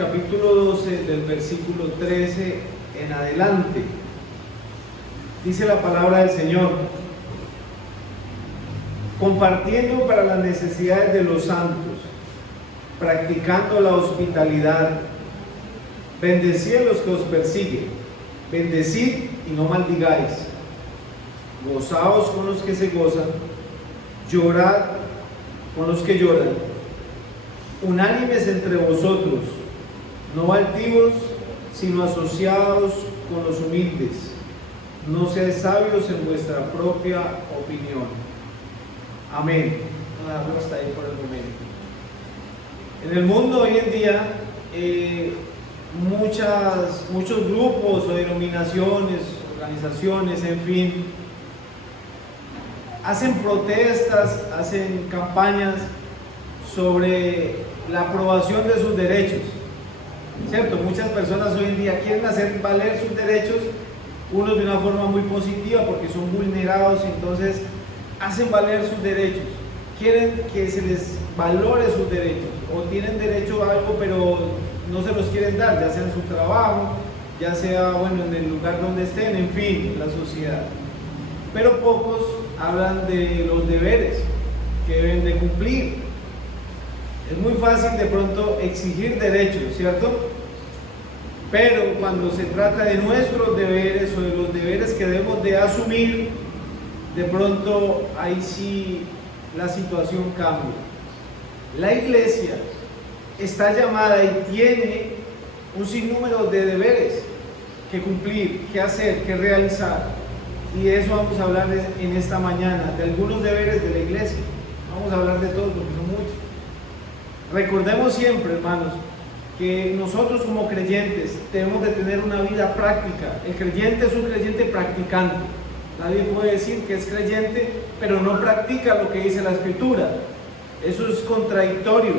capítulo 12, del versículo 13 en adelante. Dice la palabra del Señor: compartiendo para las necesidades de los santos, practicando la hospitalidad, bendecid a los que os persiguen, bendecid y no maldigáis, gozaos con los que se gozan, llorad con los que lloran, unánimes entre vosotros, no altivos, sino asociados con los humildes, no seáis sabios en vuestra propia opinión. Amén. Hasta ahí por el momento. En el mundo hoy en día, muchos grupos o denominaciones, organizaciones, en fin, hacen protestas, hacen campañas sobre la aprobación de sus derechos, ¿cierto? Muchas personas hoy en día quieren hacer valer sus derechos, unos de una forma muy positiva porque son vulnerados, entonces hacen valer sus derechos, quieren que se les valore sus derechos, o tienen derecho a algo pero no se los quieren dar, ya sea en su trabajo, ya sea, bueno, en el lugar donde estén, en fin, en la sociedad. Pero pocos hablan de los deberes que deben de cumplir. Es muy fácil de pronto exigir derechos, ¿cierto? Pero cuando se trata de nuestros deberes o de los deberes que debemos de asumir, de pronto ahí sí la situación cambia. La iglesia está llamada y tiene un sinnúmero de deberes que cumplir, que hacer, que realizar. Y de eso vamos a hablar en esta mañana, de algunos deberes de la iglesia. Vamos a hablar de todos porque son muchos. Recordemos siempre, hermanos, que nosotros como creyentes debemos de tener una vida práctica. El creyente es un creyente practicante. Nadie puede decir que es creyente, pero no practica lo que dice la Escritura. Eso es contradictorio.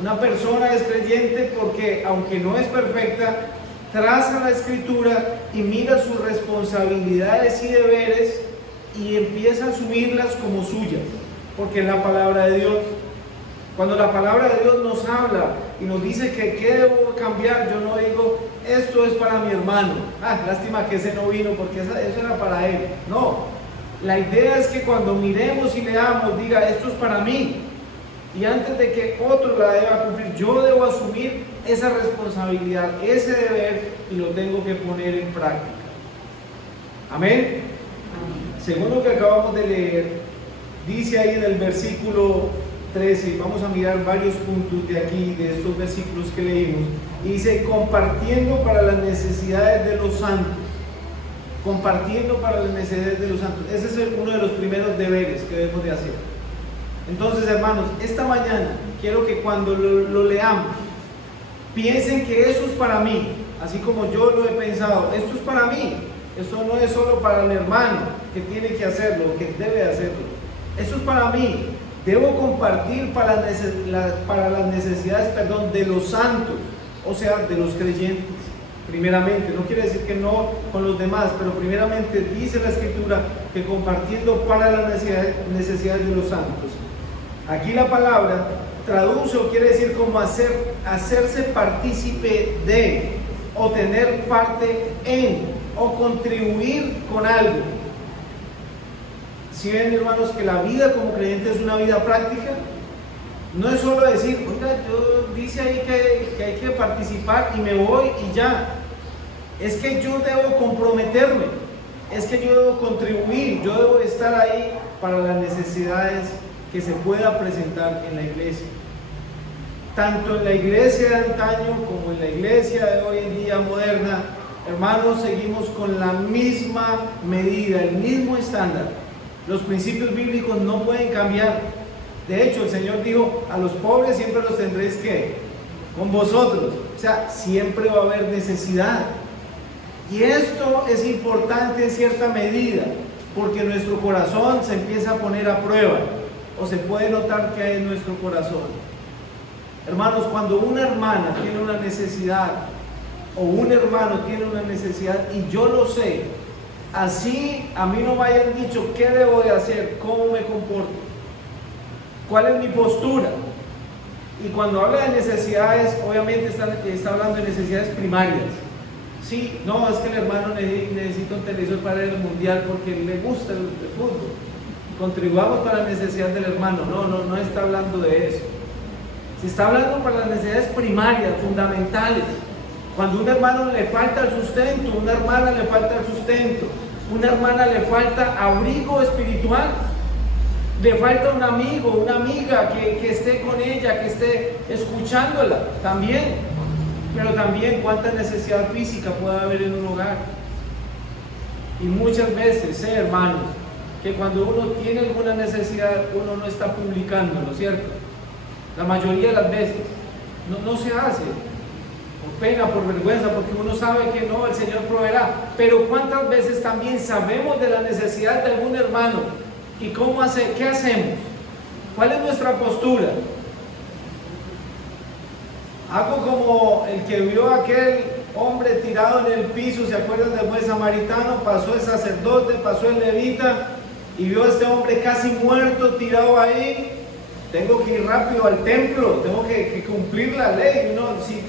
Una persona es creyente porque, aunque no es perfecta, traza la Escritura y mira sus responsabilidades y deberes y empieza a asumirlas como suyas, porque es la palabra de Dios. Cuando la palabra de Dios nos habla y nos dice que qué debo cambiar, yo no digo, esto es para mi hermano, lástima que ese no vino porque eso era para él. No, la idea es que cuando miremos y leamos, diga, esto es para mí. Y antes de que otro la deba cumplir, yo debo asumir esa responsabilidad, ese deber, y lo tengo que poner en práctica. Amén. Según lo que acabamos de leer, dice ahí en el versículo 13, vamos a mirar varios puntos de aquí, de estos versículos que leímos, y dice, compartiendo para las necesidades de los santos. Compartiendo para las necesidades de los santos. Ese es uno de los primeros deberes que debemos de hacer. Entonces, hermanos, esta mañana quiero que cuando lo leamos, piensen que eso es para mí, así como yo lo he pensado. Esto es para mí, esto no es solo para el hermano que tiene que hacerlo, que debe hacerlo. Esto es para mí. Debo compartir para las necesidades, de los santos, o sea, de los creyentes. Primeramente, no quiere decir que no con los demás, pero primeramente dice la Escritura que compartiendo para las necesidades de los santos. Aquí la palabra traduce o quiere decir como hacerse partícipe de, o tener parte en, o contribuir con algo. Si ven, hermanos, que la vida como creyente es una vida práctica, no es solo decir, oiga, dice ahí que hay que participar y me voy y ya. Es que yo debo comprometerme, es que yo debo contribuir, yo debo estar ahí para las necesidades que se pueda presentar en la iglesia. Tanto en la iglesia de antaño como en la iglesia de hoy en día moderna, hermanos, seguimos con la misma medida, el mismo estándar. Los principios bíblicos no pueden cambiar. De hecho, el Señor dijo, a los pobres siempre los tendréis ¿qué? Con vosotros. O sea, siempre va a haber necesidad. Y esto es importante en cierta medida, porque nuestro corazón se empieza a poner a prueba, o se puede notar que hay en nuestro corazón. Hermanos, cuando una hermana tiene una necesidad, o un hermano tiene una necesidad, y yo lo sé, así a mí no me hayan dicho qué debo de hacer, cómo me comporto, cuál es mi postura. Y cuando habla de necesidades, obviamente está hablando de necesidades primarias. Sí, no, es que el hermano necesita un televisor para ver el mundial porque le gusta el fútbol. Contribuamos para la necesidad del hermano. No está hablando de eso. Se está hablando para las necesidades primarias, fundamentales. Cuando a un hermano le falta el sustento, una hermana le falta el sustento, una hermana le falta abrigo espiritual, le falta un amigo, una amiga que esté con ella, que esté escuchándola también. Pero también cuánta necesidad física puede haber en un hogar. Y muchas veces, hermanos, que cuando uno tiene alguna necesidad, uno no está publicando, ¿no es cierto? La mayoría de las veces no se hace, por pena, por vergüenza, porque uno sabe que no, el Señor proveerá. Pero cuántas veces también sabemos de la necesidad de algún hermano y qué hacemos, cuál es nuestra postura. Algo como el que vio a aquel hombre tirado en el piso, ¿se acuerdan del buen samaritano? Pasó el sacerdote, pasó el levita y vio a este hombre casi muerto, tirado ahí. Tengo que ir rápido al templo, tengo que cumplir la ley.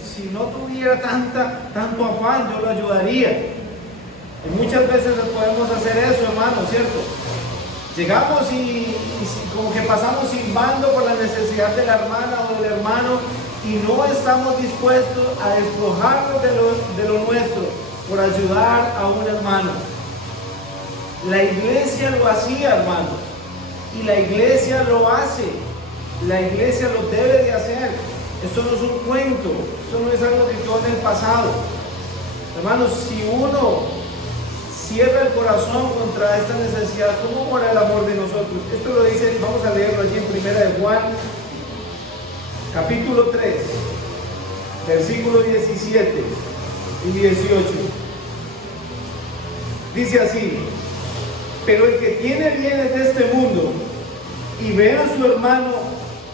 Si no tuviera tanto afán, yo lo ayudaría. Y muchas veces podemos hacer eso, hermano, ¿cierto? Llegamos y como que pasamos silbando por la necesidad de la hermana o del hermano y no estamos dispuestos a despojarnos de lo nuestro por ayudar a un hermano. La iglesia lo hacía, hermanos, y la iglesia lo hace. La iglesia lo debe de hacer. Esto no es un cuento, esto no es algo que quedó en el pasado. Hermanos, si uno cierra el corazón contra esta necesidad, ¿cómo mora el amor de nosotros? Esto lo dice, vamos a leerlo allí en Primera de Juan, capítulo 3, versículos 17 y 18. Dice así: pero el que tiene bienes de este mundo y ve a su hermano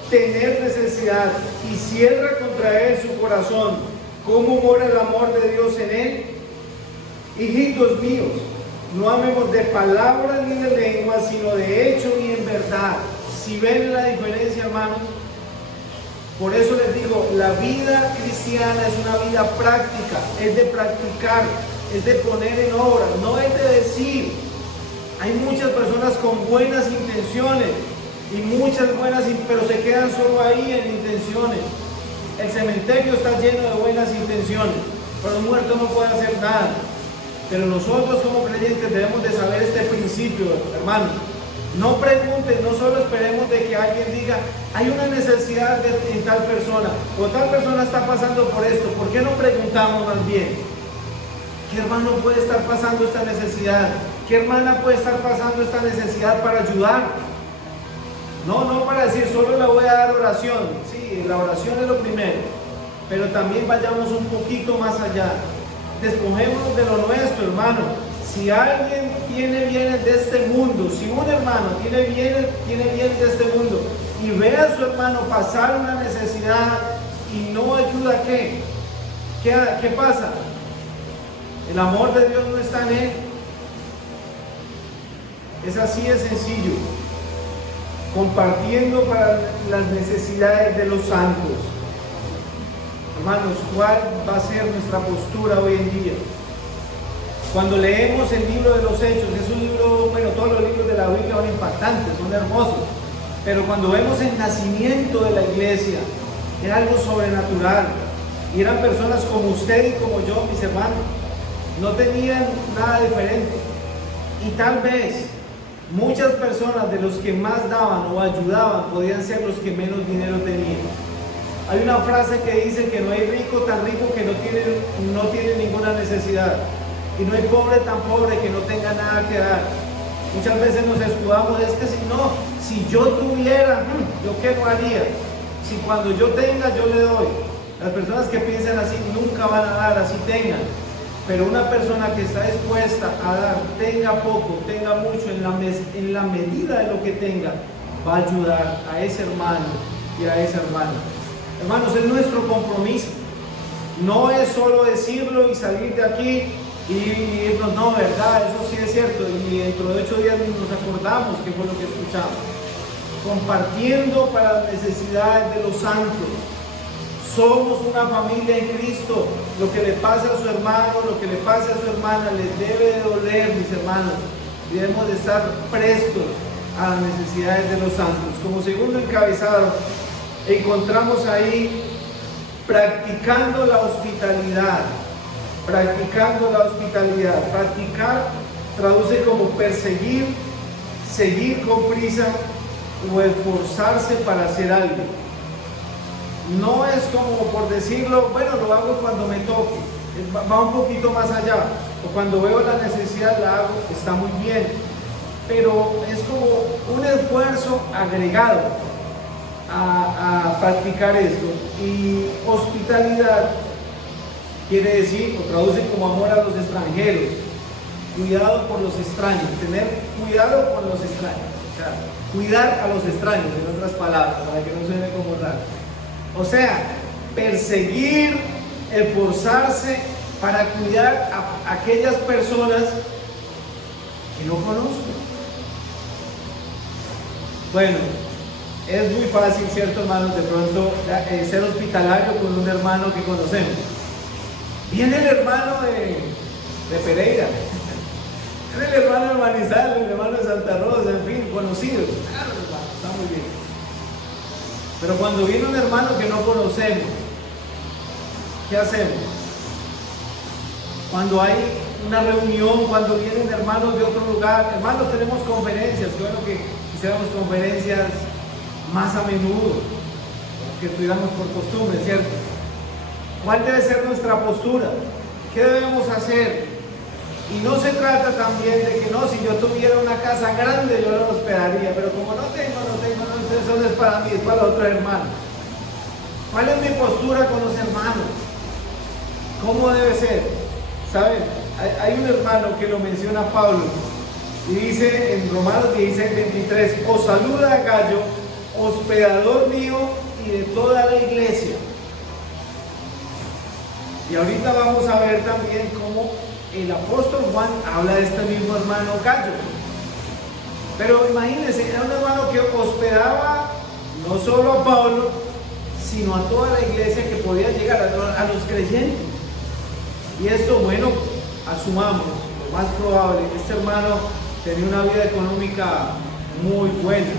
tener necesidad y cierra contra él su corazón, ¿cómo mora el amor de Dios en él? Hijitos míos, no amemos de palabras ni de lengua, sino de hecho y en verdad. Si ven la diferencia, hermanos, por eso les digo, la vida cristiana es una vida práctica, es de practicar, es de poner en obra, no es de decir. Hay muchas personas con buenas intenciones y pero se quedan solo ahí en intenciones. El cementerio está lleno de buenas intenciones, pero el muerto no puede hacer nada. Pero nosotros como creyentes debemos de saber este principio, hermanos. No pregunten, no solo esperemos de que alguien diga, hay una necesidad en tal persona, o tal persona está pasando por esto. ¿Por qué no preguntamos más bien? ¿Qué hermano puede estar pasando esta necesidad? ¿Qué hermana puede estar pasando esta necesidad para ayudar? No para decir, solo le voy a dar oración. Sí, la oración es lo primero, pero también vayamos un poquito más allá. Despojémonos de lo nuestro, hermano. Si alguien tiene bienes de este mundo, si un hermano tiene bienes de este mundo y ve a su hermano pasar una necesidad y no ayuda, ¿qué pasa? El amor de Dios no está en él. Es así de sencillo. Compartiendo para las necesidades de los santos. Hermanos, ¿cuál va a ser nuestra postura hoy en día? Cuando leemos el libro de los Hechos, es un libro, todos los libros de la Biblia son impactantes, son hermosos, pero cuando vemos el nacimiento de la iglesia, era algo sobrenatural, y eran personas como usted y como yo, mis hermanos, no tenían nada diferente, y tal vez muchas personas de los que más daban o ayudaban podían ser los que menos dinero tenían. Hay una frase que dice que no hay rico tan rico que no tiene ninguna necesidad, y no hay pobre tan pobre que no tenga nada que dar. Muchas veces nos escudamos, es que si yo tuviera, ¿yo qué no haría? Si cuando yo tenga, yo le doy. Las personas que piensan así nunca van a dar, así tengan. Pero una persona que está dispuesta a dar, tenga poco, tenga mucho, en la medida de lo que tenga, va a ayudar a ese hermano y a esa hermana. Hermanos, es nuestro compromiso. No es solo decirlo y salir de aquí y irnos, no, verdad, eso sí es cierto, y dentro de 8 días nos acordamos que fue lo que escuchamos. Compartiendo para las necesidades de los santos. Somos una familia en Cristo. Lo que le pasa a su hermano, lo que le pasa a su hermana, les debe de doler, mis hermanos. Debemos de estar prestos a las necesidades de los santos. Como segundo encabezado, encontramos ahí practicando la hospitalidad. Practicando la hospitalidad. Practicar traduce como perseguir, seguir con prisa o esforzarse para hacer algo. No es como por decirlo, bueno, lo hago cuando me toque. Va un poquito más allá. O cuando veo la necesidad la hago, está muy bien. Pero es como un esfuerzo agregado a practicar esto. Y hospitalidad quiere decir, o traduce como amor a los extranjeros, cuidado por los extraños, tener cuidado con los extraños, o sea, cuidar a los extraños, en otras palabras, para que no suene como raro. O sea, perseguir, esforzarse para cuidar a aquellas personas que no conozco. Bueno, es muy fácil, ¿cierto, hermanos? De pronto ser hospitalario con un hermano que conocemos. Viene el hermano de Pereira, viene el hermano de Manizales, el hermano de Santa Rosa, en fin, conocidos. Claro, hermano, está muy bien. Pero cuando viene un hermano que no conocemos, ¿qué hacemos? Cuando hay una reunión, cuando vienen hermanos de otro lugar, hermanos, tenemos conferencias, que bueno que hiciéramos conferencias más a menudo, que estudiamos por costumbre, ¿cierto? ¿Cuál debe ser nuestra postura? ¿Qué debemos hacer? Y no se trata también de que no, si yo tuviera una casa grande yo la hospedaría, pero como no tengo, entonces eso no es para mí, es para otro hermano. ¿Cuál es mi postura con los hermanos? ¿Cómo debe ser? ¿Saben? Hay un hermano que lo menciona Pablo y dice en Romanos 16:23, os saluda Gallo, hospedador mío y de toda la iglesia. Y ahorita vamos a ver también cómo el apóstol Juan habla de este mismo hermano Gallo. Pero imagínense, era un hermano que hospedaba no solo a Pablo, sino a toda la iglesia que podía llegar, a los creyentes. Y esto, bueno, asumamos, lo más probable, este hermano tenía una vida económica muy buena.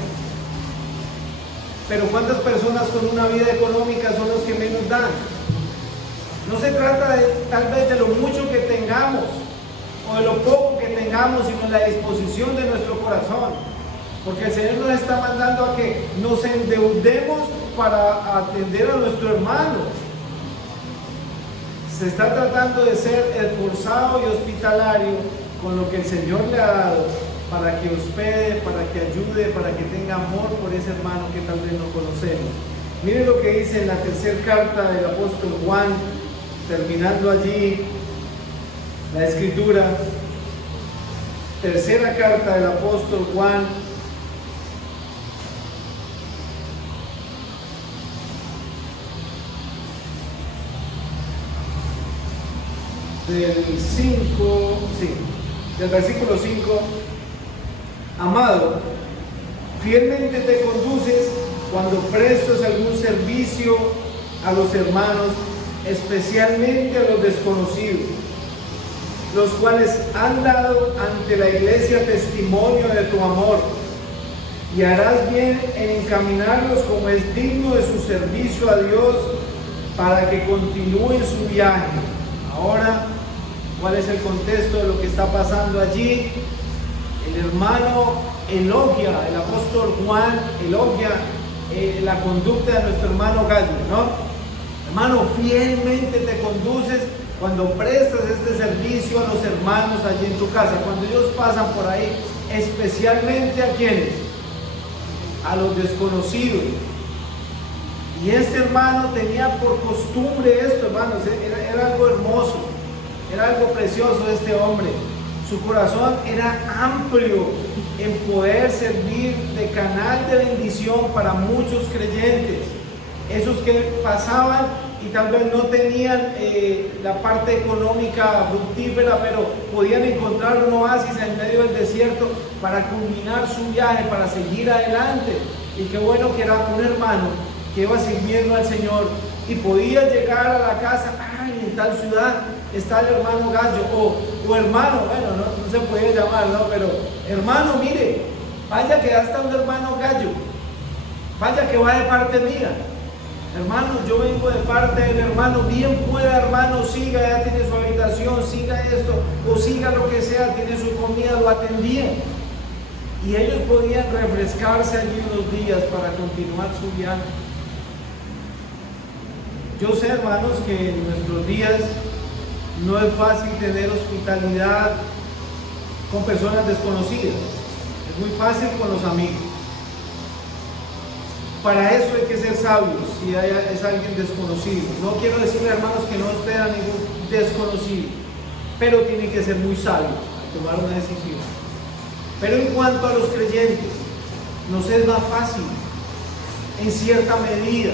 Pero ¿cuántas personas con una vida económica son los que menos dan? No se trata tal vez de lo mucho que tengamos o de lo poco que tengamos, sino la disposición de nuestro corazón. Porque el Señor nos está mandando a que nos endeudemos para atender a nuestro hermano. Se está tratando de ser esforzado y hospitalario con lo que el Señor le ha dado para que hospede, para que ayude, para que tenga amor por ese hermano que tal vez no conocemos. Miren lo que dice en la tercera carta del apóstol Juan, terminando allí la escritura. Tercera carta del apóstol Juan, del versículo 5. Amado, fielmente te conduces cuando prestas algún servicio a los hermanos, especialmente a los desconocidos, los cuales han dado ante la iglesia testimonio de tu amor, y harás bien en encaminarlos como es digno de su servicio a Dios, para que continúen su viaje. Ahora, ¿cuál es el contexto de lo que está pasando allí? El hermano elogia, el apóstol Juan elogia la conducta de nuestro hermano Gallo, ¿no? Hermano, fielmente te conduces cuando prestas este servicio a los hermanos allí en tu casa, cuando ellos pasan por ahí, especialmente a quienes, a los desconocidos. Y este hermano tenía por costumbre esto, hermanos, era algo hermoso, era algo precioso de este hombre. Su corazón era amplio en poder servir de canal de bendición para muchos creyentes, esos que pasaban y tal vez no tenían la parte económica fructífera, pero podían encontrar un oasis en medio del desierto para culminar su viaje, para seguir adelante. Y qué bueno que era un hermano que iba sirviendo al Señor y podía llegar a la casa, ay, en tal ciudad está el hermano Gallo, o hermano, bueno, no se puede llamar, ¿no? Pero hermano, mire, vaya que ya está un hermano Gallo, vaya que va de parte mía. Hermano, yo vengo de parte del hermano, bien pueda, hermano, siga, ya tiene su habitación, siga esto, o siga lo que sea, tiene su comida, lo atendían. Y ellos podían refrescarse allí unos días para continuar su viaje. Yo sé, hermanos, que en nuestros días no es fácil tener hospitalidad con personas desconocidas. Es muy fácil con los amigos. Para eso hay que ser sabios si es alguien desconocido. No quiero decirle, hermanos, que no espera a ningún desconocido, pero tiene que ser muy sabio al tomar una decisión. Pero en cuanto a los creyentes, nos es más fácil en cierta medida.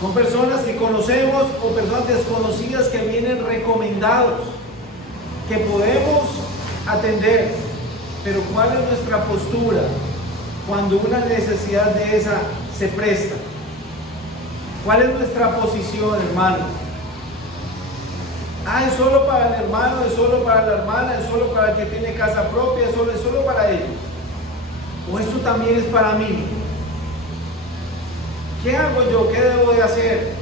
Son personas que conocemos o personas desconocidas que vienen recomendados, que podemos atender. Pero ¿cuál es nuestra postura cuando una necesidad de esa se presta? ¿Cuál es nuestra posición, hermanos? Ah, es solo para el hermano, es solo para la hermana, es solo para el que tiene casa propia, es solo para ellos. ¿O esto también es para mí? ¿Qué hago yo? ¿Qué debo de hacer?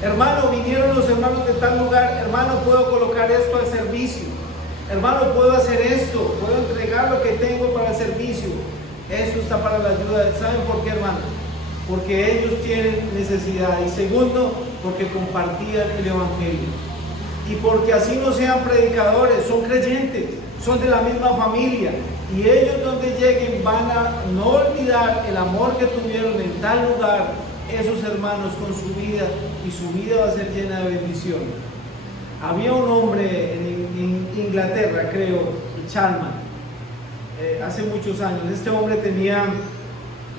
Hermano, vinieron los hermanos de tal lugar, hermano, puedo colocar esto al servicio. Hermano, puedo hacer esto, puedo entregar lo que tengo para el servicio. Eso está para la ayuda. ¿Saben por qué, hermano? Porque ellos tienen necesidad. Y segundo, porque compartían el evangelio. Y porque así no sean predicadores, son creyentes, son de la misma familia. Y ellos donde lleguen van a no olvidar el amor que tuvieron en tal lugar, esos hermanos con su vida, y su vida va a ser llena de bendición. Había un hombre en Inglaterra, creo, Chalman, hace muchos años. Este hombre tenía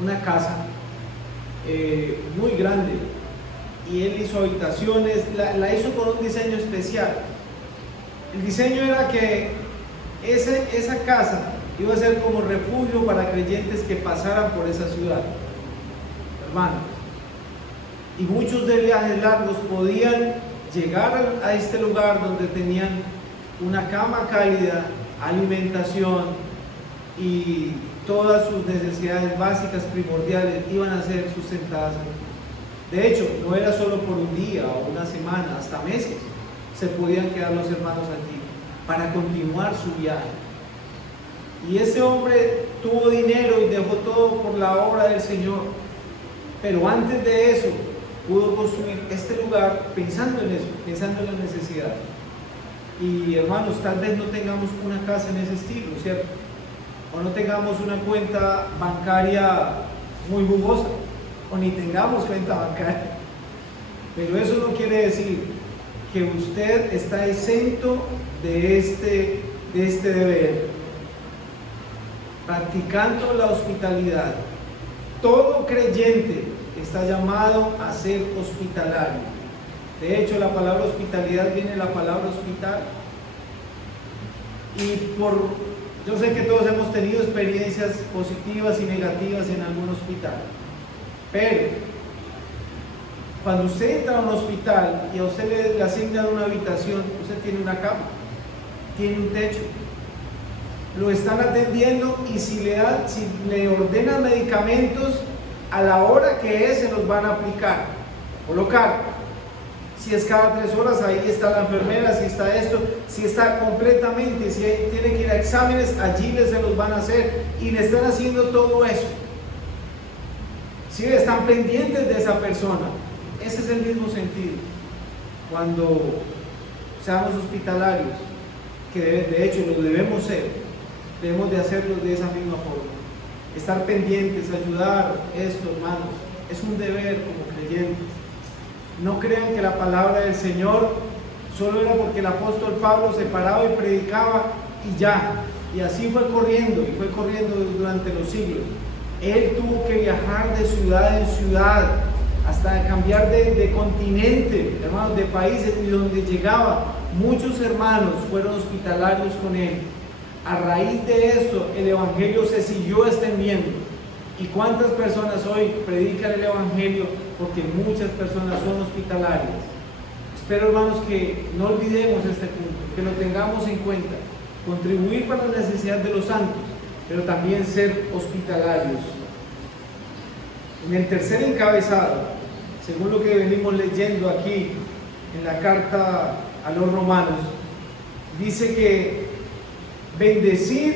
una casa muy grande y él hizo habitaciones, la hizo con un diseño especial. El diseño era que esa casa iba a ser como refugio para creyentes que pasaran por esa ciudad, hermano. Y muchos de viajes largos podían llegar a este lugar donde tenían una cama cálida, alimentación y todas sus necesidades básicas primordiales iban a ser sustentadas aquí. De hecho, no era solo por un día o una semana, hasta meses se podían quedar los hermanos allí para continuar su viaje. Y ese hombre tuvo dinero y dejó todo por la obra del Señor, pero antes de eso pudo construir este lugar pensando en eso, pensando en la necesidad. Y hermanos, tal vez no tengamos una casa en ese estilo, ¿cierto? O no tengamos una cuenta bancaria muy jugosa, o ni tengamos cuenta bancaria. Pero eso no quiere decir que usted está exento de este deber. Practicando la hospitalidad, todo creyente está llamado a ser hospitalario. De hecho, la palabra hospitalidad viene de la palabra hospital. Y yo sé que todos hemos tenido experiencias positivas y negativas en algún hospital, pero cuando usted entra a un hospital y a usted le asignan una habitación, usted tiene una cama, tiene un techo, lo están atendiendo, y si le ordenan medicamentos, a la hora que es se los van a aplicar, colocar. Si es cada 3 horas, ahí está la enfermera. Si está esto, si está completamente, si tiene que ir a exámenes, allí se los van a hacer, y le están haciendo todo eso. Si están pendientes de esa persona. Ese es el mismo sentido cuando seamos hospitalarios, que de hecho lo debemos ser. Debemos de hacerlo de esa misma forma. Estar pendientes, ayudar. Esto, hermanos, es un deber como creyentes. No crean que la palabra del Señor solo era porque el apóstol Pablo se paraba y predicaba y ya. Y así fue corriendo durante los siglos. Él tuvo que viajar de ciudad en ciudad, hasta cambiar de continente, hermanos, de países, y donde llegaba, muchos hermanos fueron hospitalarios con él. A raíz de esto, el evangelio se siguió extendiendo. ¿Y cuántas personas hoy predican el evangelio porque muchas personas son hospitalarias. Espero, hermanos, que no olvidemos este punto, que lo tengamos en cuenta, contribuir para la necesidad de los santos, pero también ser hospitalarios. En el tercer encabezado, según lo que venimos leyendo aquí en la carta a los romanos, dice que bendecid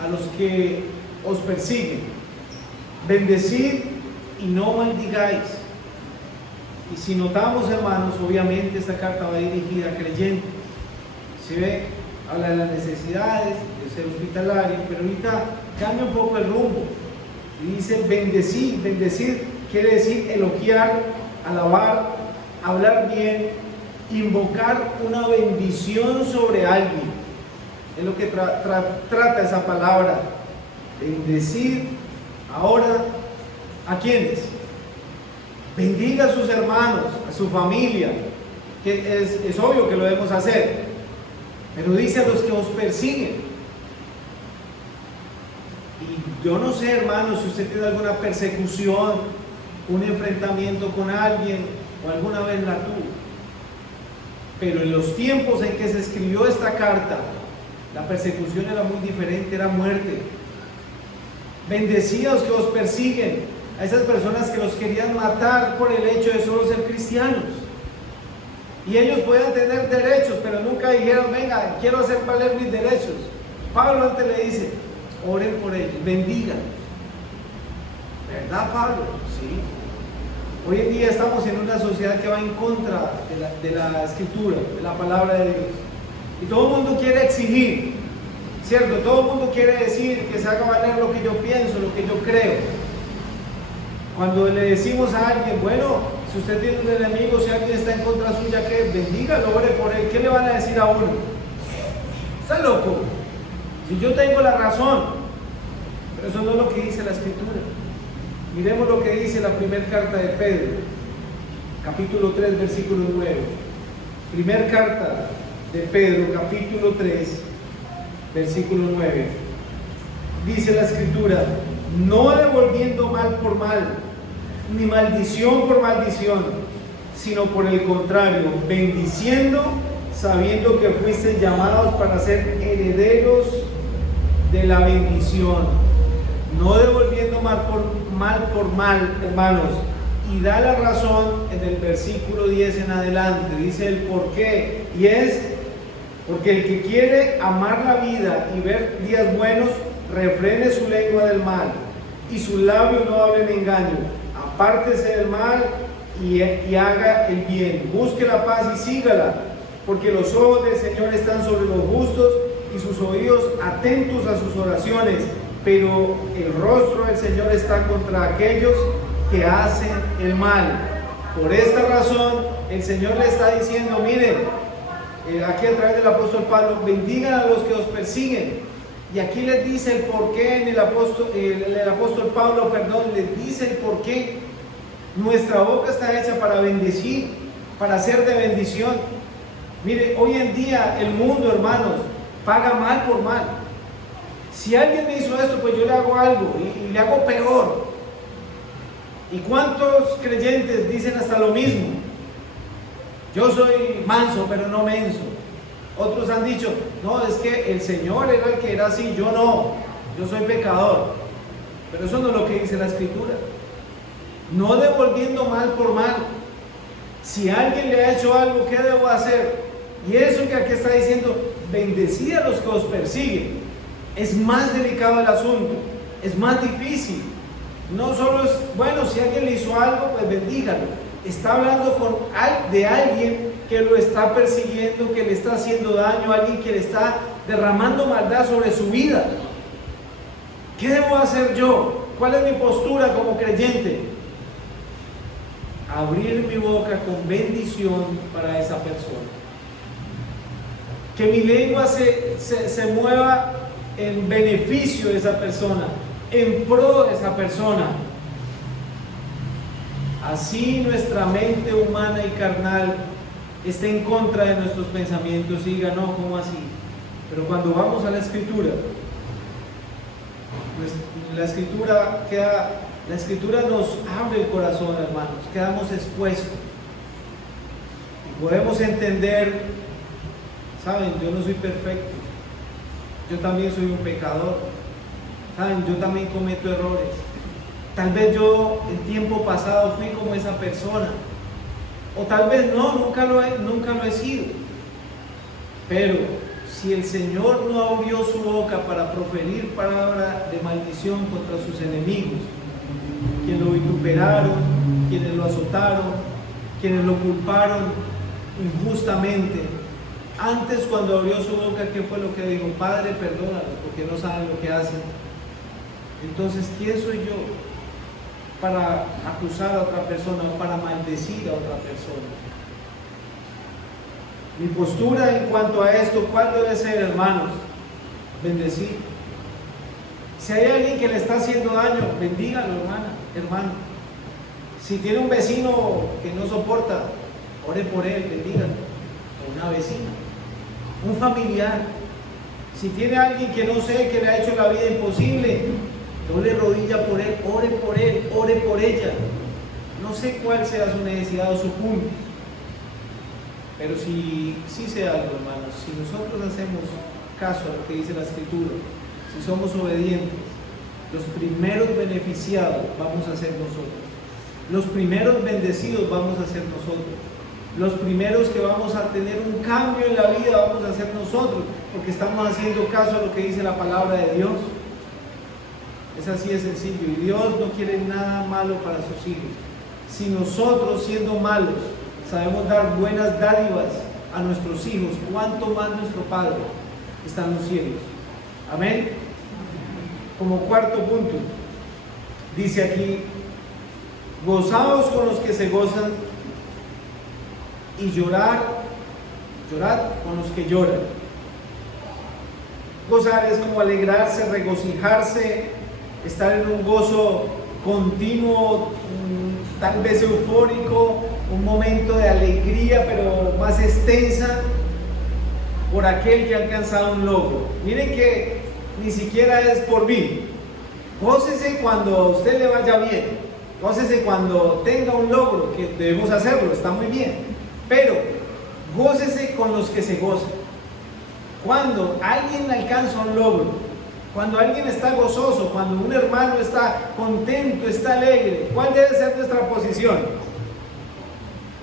a los que os persiguen, bendecid y no maldigáis. Y si notamos, hermanos, obviamente esta carta va dirigida a creyentes. ¿Se ve? Habla de las necesidades, de ser hospitalario, pero ahorita cambia un poco el rumbo. Y dice bendecir. Bendecir quiere decir elogiar, alabar, hablar bien, invocar una bendición sobre alguien. Es lo que trata esa palabra. Bendecir. Ahora, ¿a quiénes? Bendiga a sus hermanos, a su familia, que es obvio que lo debemos hacer, pero dice a los que os persiguen. Y yo no sé, hermanos, si usted tiene alguna persecución, un enfrentamiento con alguien, o alguna vez la tuvo, pero en los tiempos en que se escribió esta carta, la persecución era muy diferente, era muerte. Bendecid a los que os persiguen, a esas personas que los querían matar por el hecho de solo ser cristianos. Y ellos podían tener derechos, pero nunca dijeron, venga, quiero hacer valer mis derechos. Pablo antes le dice, oren por ellos, bendigan. ¿Verdad, Pablo? Sí. Hoy en día estamos en una sociedad que va en contra de la escritura, de la palabra de Dios. Y todo el mundo quiere exigir, ¿cierto? Todo el mundo quiere decir que se haga valer lo que yo pienso, lo que yo creo. Cuando le decimos a alguien, bueno, si usted tiene un enemigo, si alguien está en contra suya, que bendígalo, ore por él, ¿qué le van a decir a uno? Está loco. Si yo tengo la razón. Pero eso no es lo que dice la escritura. Miremos lo que dice la primera carta de Pedro, capítulo 3, versículo 9. Primera carta de Pedro, capítulo 3, versículo 9. Dice la escritura, no devolviendo mal por mal, ni maldición por maldición, sino por el contrario, bendiciendo, sabiendo que fuiste llamados para ser herederos de la bendición. No devolviendo mal por mal, hermanos. Y da la razón en el versículo 10 en adelante. Dice el por qué. Y es porque el que quiere amar la vida y ver días buenos, refrene su lengua del mal y sus labios no hablen engaño. Apártese del mal y haga el bien. Busque la paz y sígala, porque los ojos del Señor están sobre los justos y sus oídos atentos a sus oraciones. Pero el rostro del Señor está contra aquellos que hacen el mal. Por esta razón, el Señor le está diciendo, miren, aquí a través del apóstol Pablo, bendigan a los que os persiguen. Y aquí les dice el porqué en el apóstol Pablo, les dice el porqué. Nuestra boca está hecha para bendecir, para ser de bendición. Mire, hoy en día el mundo, hermanos, paga mal por mal. Si alguien me hizo esto, pues yo le hago algo y le hago peor. ¿Y cuántos creyentes dicen hasta lo mismo? Yo soy manso, pero no menso. Otros han dicho, no, es que el Señor era el que era así, yo no, yo soy pecador. Pero eso no es lo que dice la Escritura. No devolviendo mal por mal. Si alguien le ha hecho algo, ¿qué debo hacer? Y eso que aquí está diciendo, bendecid a los que os persiguen. Es más delicado el asunto, es más difícil. No solo es, bueno, si alguien le hizo algo, pues bendígalo. Está hablando de alguien que lo está persiguiendo, que le está haciendo daño, alguien que le está derramando maldad sobre su vida. ¿Qué debo hacer yo? ¿Cuál es mi postura como creyente? Abrir mi boca con bendición para esa persona. Que mi lengua se mueva en beneficio de esa persona, en pro de esa persona. Así nuestra mente humana y carnal esté en contra de nuestros pensamientos y diga, no, ¿cómo así? Pero cuando vamos a la Escritura, la Escritura queda La Escritura nos abre el corazón, hermanos, quedamos expuestos y podemos entender, saben, yo no soy perfecto, yo también soy un pecador, saben, yo también cometo errores, tal vez yo en tiempo pasado fui como esa persona, o tal vez no, nunca lo he sido, pero si el Señor no abrió su boca para proferir palabra de maldición contra sus enemigos, quienes lo vituperaron, quienes lo azotaron, quienes lo culparon injustamente, antes cuando abrió su boca, ¿qué fue lo que dijo? Padre, perdónalos porque no saben lo que hacen. Entonces, ¿quién soy yo para acusar a otra persona o para maldecir a otra persona? Mi postura en cuanto a esto, ¿cuál debe ser, hermanos? Bendecir. Si hay alguien que le está haciendo daño, bendígalo, hermano. Si tiene un vecino que no soporta, ore por él, bendígalo. O una vecina, un familiar. Si tiene alguien que no sé, que le ha hecho la vida imposible, doble rodilla por él, ore por ella. No sé cuál sea su necesidad o su punto. Pero sí sé algo, hermanos, si nosotros hacemos caso a lo que dice la Escritura, si somos obedientes, los primeros beneficiados vamos a ser nosotros, los primeros bendecidos vamos a ser nosotros, los primeros que vamos a tener un cambio en la vida vamos a ser nosotros, porque estamos haciendo caso a lo que dice la palabra de Dios. Es así de sencillo, y Dios no quiere nada malo para sus hijos. Si nosotros, siendo malos, sabemos dar buenas dádivas a nuestros hijos, cuánto más nuestro Padre está en los cielos. Amén. Como cuarto punto, dice aquí: gozaos con los que se gozan y llorad con los que lloran. Gozar es como alegrarse, regocijarse, estar en un gozo continuo, tal vez eufórico, un momento de alegría, pero más extensa, por aquel que ha alcanzado un logro. Miren que ni siquiera es por mí. Gócese cuando a usted le vaya bien, gócese cuando tenga un logro, que debemos hacerlo, está muy bien, pero gócese con los que se gozan. Cuando alguien alcanza un logro, cuando alguien está gozoso, cuando un hermano está contento, está alegre, ¿cuál debe ser nuestra posición?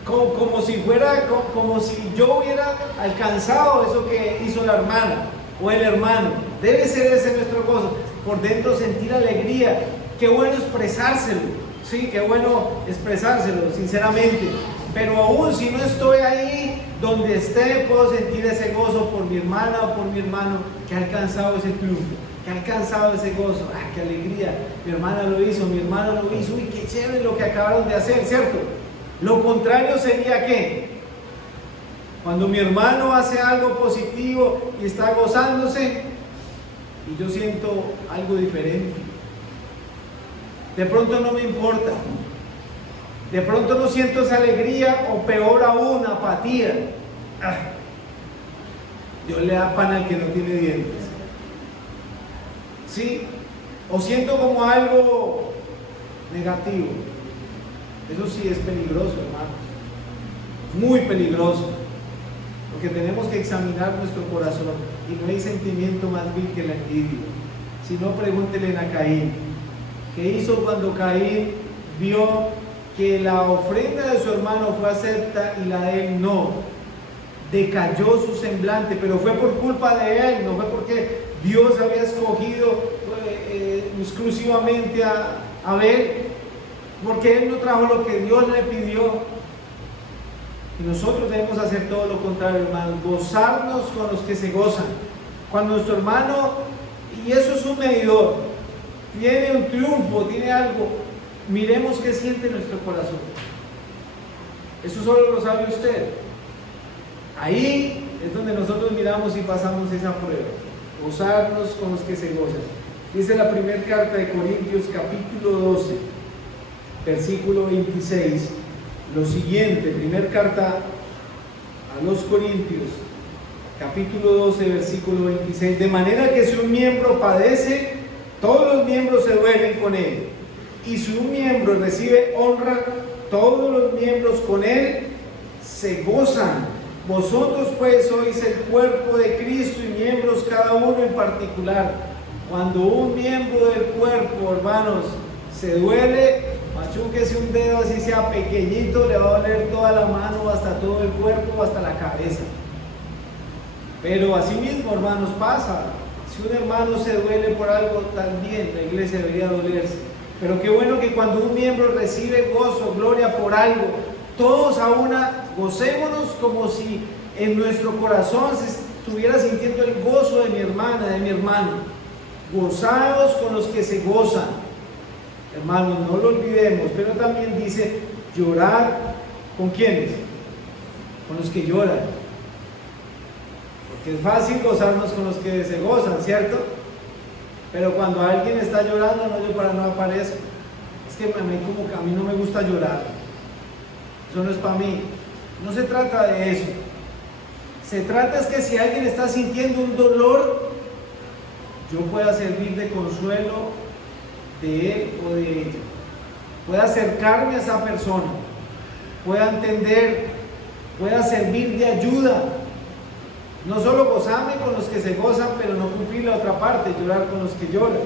Como si yo hubiera alcanzado eso que hizo la hermana o el hermano. Debe ser ese nuestro gozo, por dentro sentir alegría. Qué bueno expresárselo, sí, qué bueno expresárselo, sinceramente. Pero aún si no estoy ahí donde esté, puedo sentir ese gozo por mi hermana o por mi hermano que ha alcanzado ese triunfo, que ha alcanzado ese gozo. ¡Ah, qué alegría! Mi hermana lo hizo, mi hermano lo hizo. ¡Uy, qué chévere lo que acabaron de hacer!, ¿cierto? Lo contrario sería ¿qué? Cuando mi hermano hace algo positivo y está gozándose y yo siento algo diferente. De pronto no me importa. De pronto no siento esa alegría, o peor aún, apatía. Dios le da pan al que no tiene dientes. ¿Sí? O siento como algo negativo. Eso sí es peligroso, hermanos. Muy peligroso. Porque tenemos que examinar nuestro corazón. Y no hay sentimiento más vil que la envidia. Si no, pregúntenle a Caín. ¿Qué hizo cuando Caín vio que la ofrenda de su hermano fue acepta y la de él no? Decayó su semblante, pero fue por culpa de él, no fue porque Dios había escogido exclusivamente a Abel, porque él no trajo lo que Dios le pidió. Y nosotros debemos hacer todo lo contrario, hermanos, gozarnos con los que se gozan. Cuando nuestro hermano, y eso es un medidor, tiene un triunfo, tiene algo, miremos qué siente nuestro corazón. Eso solo lo sabe usted. Ahí es donde nosotros miramos y pasamos esa prueba. Gozarnos con los que se gozan. Dice la primera carta de Corintios, capítulo 12, versículo 26, lo siguiente. Primera carta a los Corintios, capítulo 12, versículo 26. De manera que si un miembro padece, todos los miembros se duelen con él. Y si un miembro recibe honra, todos los miembros con él se gozan. Vosotros pues sois el cuerpo de Cristo y miembros cada uno en particular. Cuando un miembro del cuerpo, hermanos, se duele, machúquese un dedo así sea pequeñito, le va a doler toda la mano, hasta todo el cuerpo, hasta la cabeza. Pero así mismo, hermanos, pasa. Si un hermano se duele por algo, también la iglesia debería dolerse. Pero qué bueno que cuando un miembro recibe gozo, gloria por algo, todos a una gocémonos como si en nuestro corazón se estuviera sintiendo el gozo de mi hermana, de mi hermano. Gozados con los que se gozan. Hermanos, no lo olvidemos, pero también dice llorar. ¿Con quiénes? Con los que lloran. Porque es fácil gozarnos con los que se gozan, ¿cierto? Pero cuando alguien está llorando, no, yo para no aparezco. Es que a mí no me gusta llorar. Eso no es para mí. No se trata de eso. Se trata es que si alguien está sintiendo un dolor, yo pueda servir de consuelo de él o de ella. Pueda acercarme a esa persona. Pueda entender. Pueda servir de ayuda. No solo gozarme con los que se gozan, pero no cumplir la otra parte, llorar con los que lloran.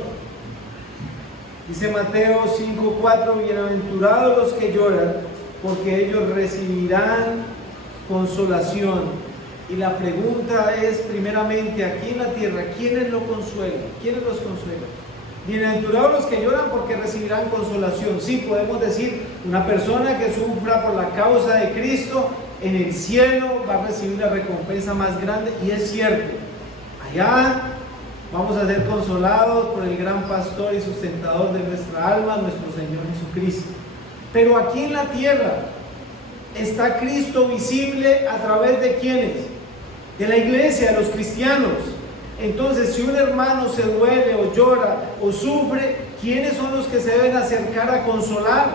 Dice Mateo 5:4, bienaventurados los que lloran, porque ellos recibirán consolación. Y la pregunta es, primeramente, aquí en la tierra, ¿quiénes lo consuelan? ¿Quiénes los consuelan? Bienaventurados los que lloran, porque recibirán consolación. Sí, podemos decir, una persona que sufra por la causa de Cristo, en el cielo va a recibir la recompensa más grande, y es cierto. Allá vamos a ser consolados por el gran pastor y sustentador de nuestra alma, nuestro Señor Jesucristo. Pero aquí en la tierra está Cristo visible a través de ¿quiénes? De la iglesia, de los cristianos. Entonces, si un hermano se duele o llora o sufre, ¿quiénes son los que se deben acercar a consolar?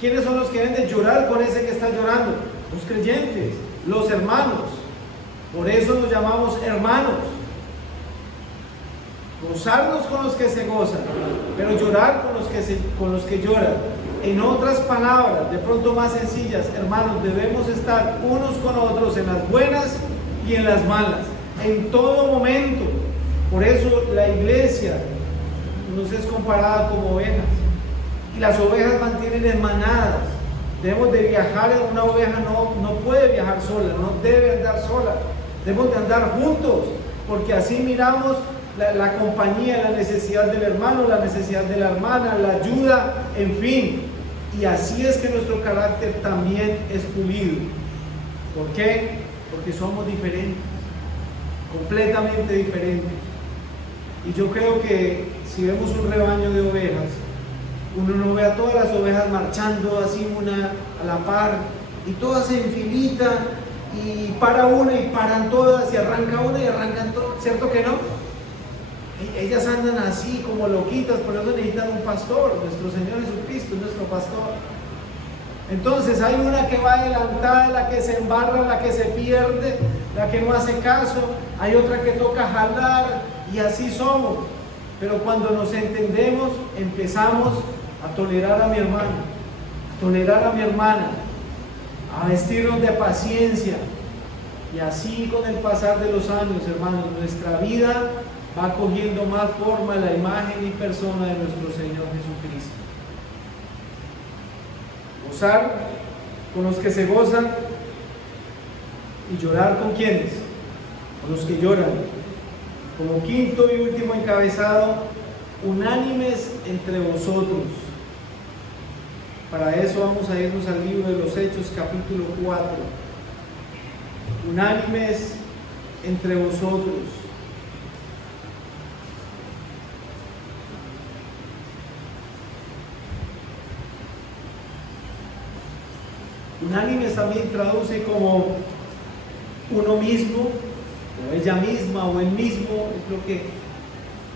¿Quiénes son los que deben de llorar con ese que está llorando? Los creyentes, los hermanos. Por eso nos llamamos hermanos. Gozarnos con los que se gozan, pero llorar con los que lloran. En otras palabras, de pronto más sencillas, hermanos, debemos estar unos con otros en las buenas y en las malas, en todo momento. Por eso la iglesia nos es comparada como ovejas, y las ovejas mantienen en manadas. Debemos de viajar, una oveja no puede viajar sola, no debe andar sola, debemos de andar juntos, porque así miramos la compañía, la necesidad del hermano, la necesidad de la hermana, la ayuda, en fin. Y así es que nuestro carácter también es pulido. ¿Por qué? Porque somos diferentes, completamente diferentes. Y yo creo que si vemos un rebaño de ovejas, uno no ve a todas las ovejas marchando así una a la par, y todas en filita, y para una y paran todas, y arranca una y arrancan todas, ¿cierto que no? Ellas andan así como loquitas, por eso necesitan un pastor. Nuestro Señor Jesucristo es nuestro pastor. Entonces hay una que va adelantada, la que se embarra, la que se pierde, la que no hace caso, hay otra que toca jalar, y así somos. Pero cuando nos entendemos, empezamos a tolerar a mi hermano, a tolerar a mi hermana, a vestirnos de paciencia. Y así con el pasar de los años, hermanos, nuestra vida va cogiendo más forma la imagen y persona de nuestro Señor Jesucristo. Gozar con los que se gozan y llorar con quienes, con los que lloran. Como quinto y último encabezado, unánimes entre vosotros. Para eso vamos a irnos al libro de los Hechos, capítulo 4. Unánimes entre vosotros. Unánimes también traduce como uno mismo, o ella misma, o él mismo, es lo que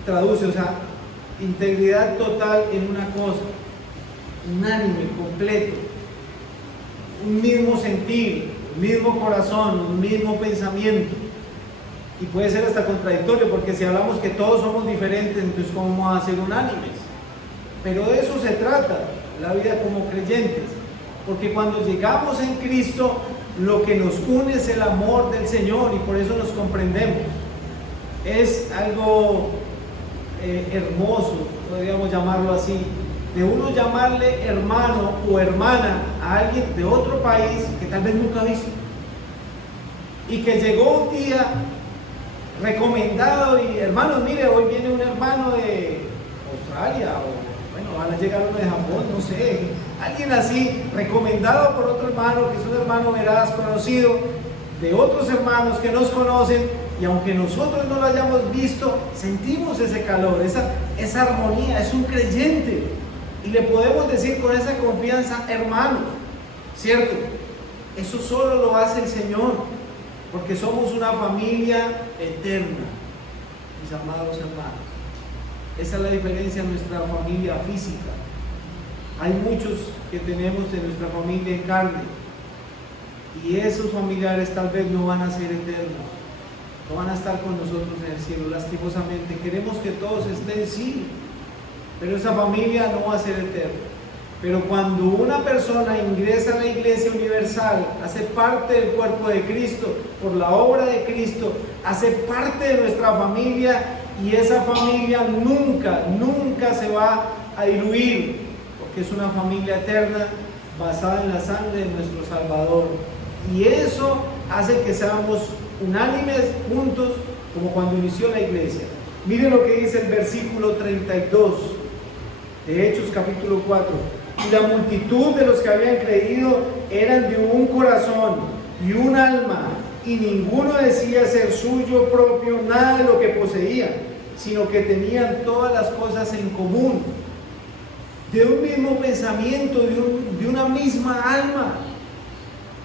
traduce, o sea, integridad total en una cosa, unánime, completo, un mismo sentir, un mismo corazón, un mismo pensamiento. Y puede ser hasta contradictorio, porque si hablamos que todos somos diferentes, entonces ¿cómo vamos a ser unánimes? Pero de eso se trata la vida como creyentes, porque cuando llegamos en Cristo, lo que nos une es el amor del Señor y por eso nos comprendemos. Es algo hermoso, podríamos llamarlo así, de uno llamarle hermano o hermana a alguien de otro país que tal vez nunca ha visto y que llegó un día recomendado y hermanos, mire, hoy viene un hermano de Australia o bueno, van a llegar uno de Japón, no sé, alguien así recomendado por otro hermano que es un hermano veraz, conocido de otros hermanos que nos conocen, y aunque nosotros no lo hayamos visto, sentimos ese calor, esa armonía, es un creyente y le podemos decir con esa confianza, hermano, ¿cierto? Eso solo lo hace el Señor, porque somos una familia eterna, mis amados hermanos. Esa es la diferencia en nuestra familia física. Hay muchos que tenemos de nuestra familia en carne y esos familiares tal vez no van a ser eternos, no van a estar con nosotros en el cielo, lastimosamente. Queremos que todos estén, sí, pero esa familia no va a ser eterna. Pero cuando una persona ingresa a la Iglesia Universal, hace parte del cuerpo de Cristo, por la obra de Cristo, hace parte de nuestra familia, y esa familia nunca se va a diluir, porque es una familia eterna basada en la sangre de nuestro Salvador. Y eso hace que seamos unánimes, juntos, como cuando inició la iglesia. Miren lo que dice el versículo 32 de Hechos capítulo 4. Y la multitud de los que habían creído eran de un corazón y un alma, y ninguno decía ser suyo propio nada de lo que poseía, sino que tenían todas las cosas en común, de un mismo pensamiento, de una misma alma.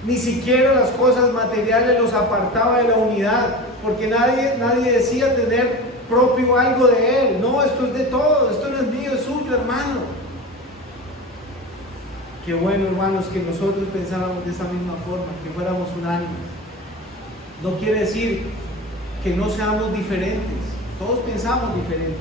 Ni siquiera las cosas materiales los apartaba de la unidad, porque nadie decía tener propio algo de él. No, esto es de todo, esto no es mío, es suyo, hermano. Qué bueno, hermanos, que nosotros pensáramos de esa misma forma, que fuéramos unánimes. No quiere decir que no seamos diferentes, todos pensamos diferente,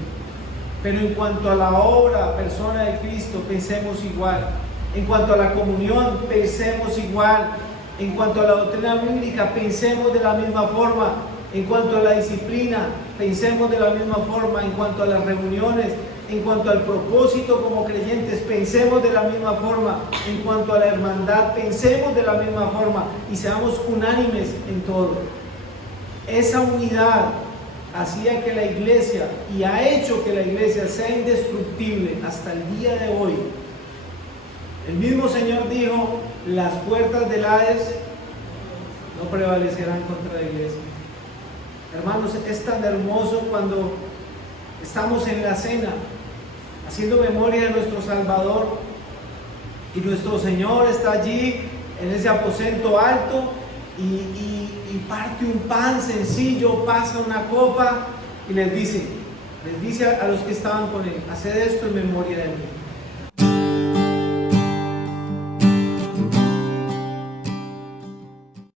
pero en cuanto a la obra, persona de Cristo, pensemos igual. En cuanto a la comunión, pensemos igual. En cuanto a la doctrina bíblica, pensemos de la misma forma. En cuanto a la disciplina, pensemos de la misma forma. En cuanto a las reuniones, en cuanto al propósito como creyentes, pensemos de la misma forma. En cuanto a la hermandad, pensemos de la misma forma y seamos unánimes en todo. Esa unidad hacía que la iglesia, y ha hecho que la iglesia sea indestructible hasta el día de hoy. El mismo Señor dijo: las puertas del Hades no prevalecerán contra la iglesia. Hermanos, es tan hermoso cuando estamos en la cena haciendo memoria de nuestro Salvador y nuestro Señor está allí en ese aposento alto y parte un pan sencillo, pasa una copa y les dice a los que estaban con él: haced esto en memoria de mí.